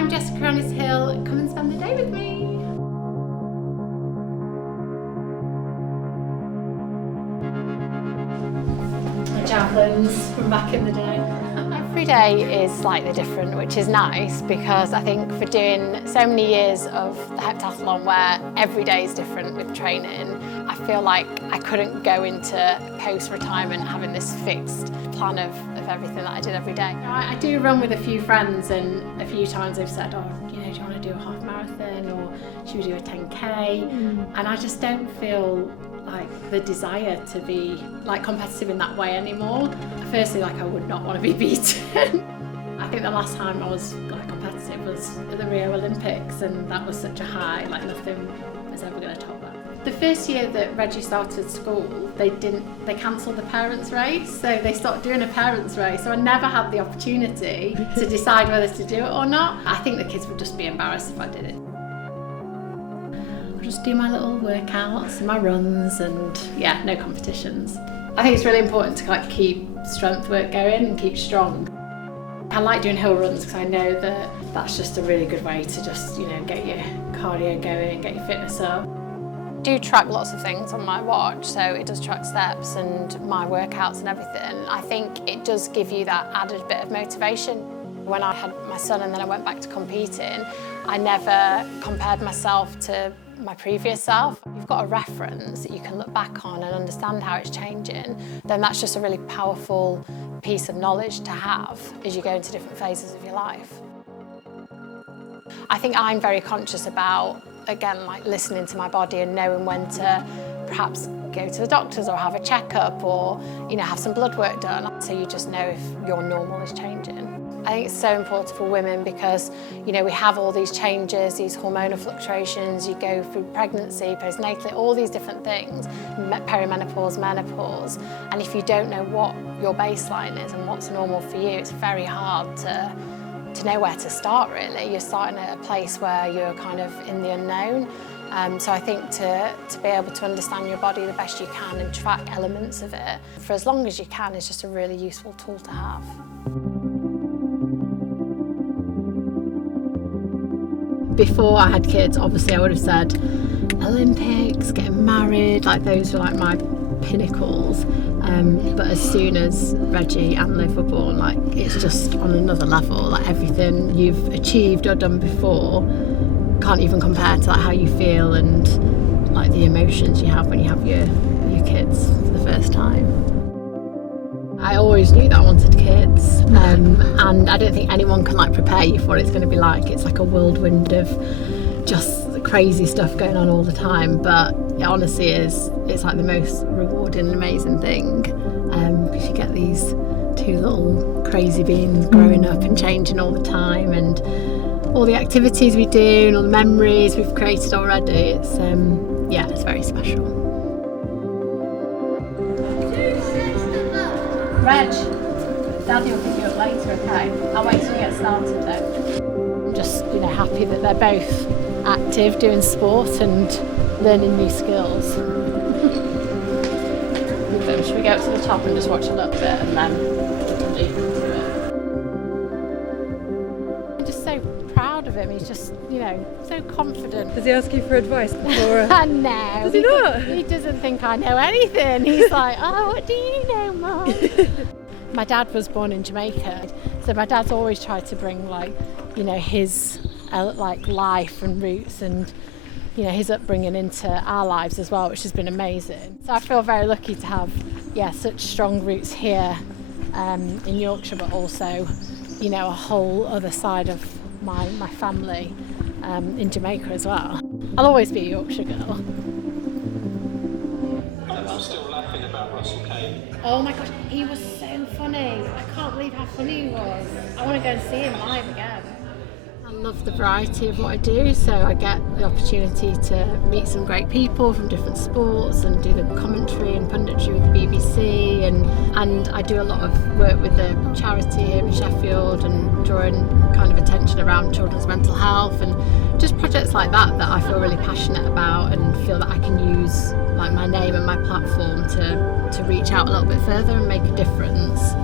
Dame Jessica Ennis-Hill. Come and spend the day with me. My javelins from back in the day. Every day is slightly different, which is nice because I think for doing so many years of the heptathlon where every day is different with training, I feel like I couldn't go into post-retirement having this fixed plan of everything that I did every day. I do run with a few friends, and a few times they've said, oh, do you want to do a half marathon or should we do a 10K? And I just don't feel like the desire to be like competitive in that way anymore. Firstly, like I would not want to be beaten. I think the last time I was like competitive was at the Rio Olympics, and that was such a high, like nothing was ever going to top that. The first year that Reggie started school, they cancelled the parents' race, so they stopped doing a parents' race, so I never had the opportunity to decide whether to do it or not. I think the kids would just be embarrassed if I did it. I'll just do my little workouts and my runs and yeah, no competitions. I think it's really important to like keep strength work going and keep strong. I like doing hill runs because I know that that's just a really good way to just, get your cardio going, get your fitness up. I do track lots of things on my watch, so it does track steps and my workouts and everything. I think it does give you that added bit of motivation. When I had my son and then I went back to competing, I never compared myself to my previous self. You've got a reference that you can look back on and understand how it's changing, then that's just a really powerful piece of knowledge to have as you go into different phases of your life. I think I'm very conscious about, again, like listening to my body and knowing when to perhaps go to the doctors or have a checkup or, have some blood work done, so you just know if your normal is changing. I think it's so important for women because, we have all these changes, these hormonal fluctuations, you go through pregnancy, postnatal, all these different things, perimenopause, menopause, and if you don't know what your baseline is and what's normal for you, it's very hard to know where to start, really. You're starting at a place where you're kind of in the unknown. So I think to be able to understand your body the best you can and track elements of it for as long as you can is just a really useful tool to have. Before I had kids, obviously I would have said Olympics, getting married, like those were like my pinnacles. But as soon as Reggie and Liv were born, like it's just on another level. Like everything you've achieved or done before can't even compare to like how you feel and like the emotions you have when you have your kids for the first time. I always knew that I wanted kids, and I don't think anyone can like prepare you for what it's going to be like. It's like a whirlwind of just crazy stuff going on all the time, but it honestly is. It's like the most rewarding and amazing thing because you get these two little crazy beings growing up and changing all the time, and all the activities we do and all the memories we've created already. It's it's very special. Reg, Daddy will pick you up later, okay? I'll wait till we get started though. I'm just, happy that they're both active, doing sport and learning new skills. Should we go up to the top and just watch a little bit and then we can leap into it? I'm just so proud of him. He's just, so confident. Does he ask you for advice before? No. Does he not? He doesn't think I know anything. He's like, oh, what do you know, Mum? My dad was born in Jamaica, so my dad's always tried to bring his life and roots and his upbringing into our lives as well, which has been amazing. So I feel very lucky to have such strong roots here in Yorkshire, but also a whole other side of my family in Jamaica as well. I'll always be a Yorkshire girl. I'm still laughing about Russell Kane. Oh my gosh, he was so funny. I can't believe how funny he was. I want to go and see him live again. I love the variety of what I do, so I get the opportunity to meet some great people from different sports and do the commentary and punditry with the BBC, and I do a lot of work with the charity here in Sheffield and drawing kind of attention around children's mental health and just projects like that I feel really passionate about and feel that I can use like my name and my platform to reach out a little bit further and make a difference.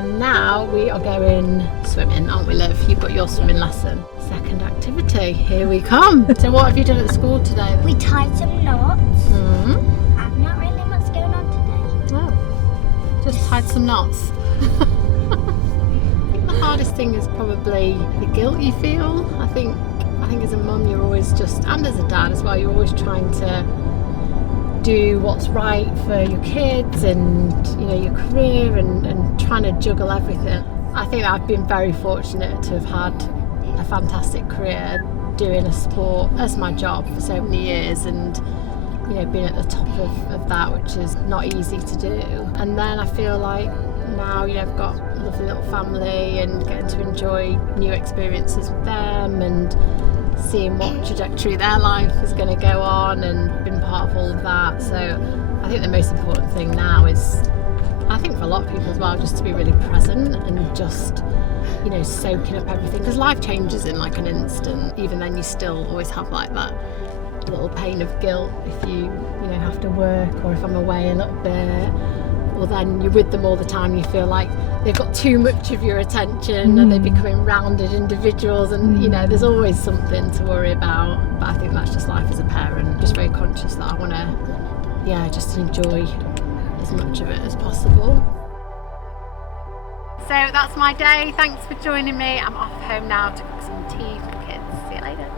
And now we are going swimming, aren't we, Liv? You've got your swimming lesson. Second activity, here we come. So what have you done at school today? We tied some knots. Mm-hmm. I've not really much going on today. Oh, just tied some knots. I think the hardest thing is probably the guilt you feel. I think as a mum you're always just, and as a dad as well, you're always trying to do what's right for your kids and your career and trying to juggle everything. I think I've been very fortunate to have had a fantastic career doing a sport as my job for so many years, and being at the top of that, which is not easy to do. And then I feel like now I've got a lovely little family and getting to enjoy new experiences with them and seeing what trajectory their life is going to go on, and been part of all of that. So I think the most important thing now is, I think for a lot of people as well, just to be really present and just soaking up everything, because life changes in like an instant. Even then you still always have like that little pain of guilt if you have to work, or if I'm away a little bit, or then you're with them all the time, you feel like they've got too much of your attention and they're becoming rounded individuals, and there's always something to worry about. But I think that's just life as a parent. Just very conscious that I want to just enjoy as much of it as possible. So that's my day. Thanks for joining me. I'm off home now to cook some tea for the kids. See you later.